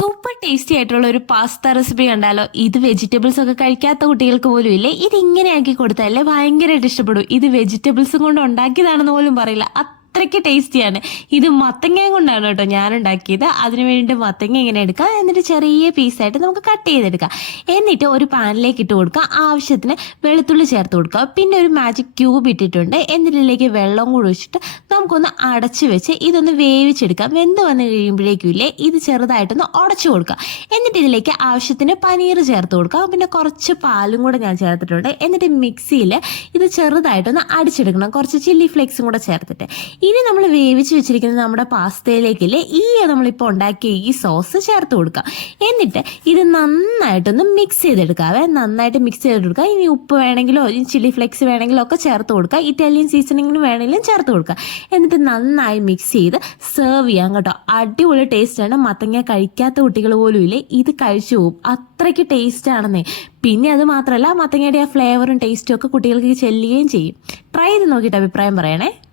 Super tasty ആയിട്ടുള്ള ഒരു pasta recipe കണ്ടാലോ? ഇത് വെജിറ്റബിൾസ് ഒക്കെ കഴിക്കാത്ത കുട്ടികൾക്ക് പോലും ഇല്ലേ? ഇത് ഇങ്ങനെയാക്കി കൊടുത്താലേ ഭയങ്കരമായിട്ട് ഇഷ്ടപ്പെടും. ഇത് വെജിറ്റബിൾസും കൊണ്ട് ഉണ്ടാക്കിയതാണെന്ന് പോലും പറയില്ല. അത്രയ്ക്ക് ടേസ്റ്റിയാണ്. ഇത് മത്തങ്ങയും കൊണ്ടാണ് കേട്ടോ ഞാൻ ഉണ്ടാക്കിയത് അതിനു വേണ്ടിയിട്ട് മത്തങ്ങ ഇങ്ങനെ എടുക്കാം? എന്നിട്ട് ചെറിയ പീസായിട്ട് നമുക്ക് കട്ട് ചെയ്തെടുക്കാം. എന്നിട്ട് ഒരു പാനിലേക്ക് ഇട്ട് കൊടുക്കുക ആവശ്യത്തിന് വെളുത്തുള്ളി ചേർത്ത് കൊടുക്കുക പിന്നെ ഒരു മാജിക് ക്യൂബ് ഇട്ടിട്ടുണ്ട്. എന്നിട്ടിലേക്ക് വെള്ളം കൂടി ഒഴിച്ചിട്ട് നമുക്കൊന്ന് അടച്ചു വെച്ച് ഇതൊന്ന് വേവിച്ചെടുക്കാം. വെന്ത് വന്ന് കഴിയുമ്പോഴേക്കും ഇല്ലേ ഇത് ചെറുതായിട്ടൊന്ന് ഉടച്ചു കൊടുക്കുക എന്നിട്ട് ഇതിലേക്ക് ആവശ്യത്തിന് പനീർ ചേർത്ത് കൊടുക്കുക പിന്നെ കുറച്ച് പാലും കൂടെ ഞാൻ ചേർത്തിട്ടുണ്ട്. എന്നിട്ട് മിക്സിയിൽ ഇത് ചെറുതായിട്ടൊന്ന് അടിച്ചെടുക്കണം. കുറച്ച് ചില്ലി ഫ്ലേക്സും കൂടെ ചേർത്തിട്ട്. ഇനി നമ്മൾ വേവിച്ച് വെച്ചിരിക്കുന്ന നമ്മുടെ പാസ്തയിലേക്കില്ലേ? ഈ നമ്മളിപ്പോൾ ഉണ്ടാക്കിയ ഈ സോസ് ചേർത്ത് കൊടുക്കാം. എന്നിട്ട് ഇത് നന്നായിട്ടൊന്ന് മിക്സ് ചെയ്തെടുക്കാവേ നന്നായിട്ട് മിക്സ് ചെയ്തെടുക്കുക ഇനി ഉപ്പ് വേണമെങ്കിലോ ഇനി ചില്ലി ഫ്ലെക്സ് വേണമെങ്കിലോ ഒക്കെ ചേർത്ത് കൊടുക്കുക ഇറ്റാലിയൻ സീസണിങ്ങിന് വേണമെങ്കിലും ചേർത്ത് കൊടുക്കുക എന്നിട്ട് നന്നായി മിക്സ് ചെയ്ത് സെർവ് ചെയ്യാം കേട്ടോ. അടിപൊളി ടേസ്റ്റാണ് മത്തങ്ങ കഴിക്കാത്ത കുട്ടികൾ പോലും ഇല്ലേ? ഇത് കഴിച്ചു പോകും. അത്രയ്ക്ക് ടേസ്റ്റ് ആണെന്നേ. പിന്നെ അത് മാത്രമല്ല മത്തങ്ങയുടെ ആ ഫ്ലേവറും ടേസ്റ്റും ഒക്കെ കുട്ടികൾക്ക് ചെല്ലുകയും ചെയ്യും. ട്രൈ ചെയ്ത് നോക്കിയിട്ട് അഭിപ്രായം പറയണേ.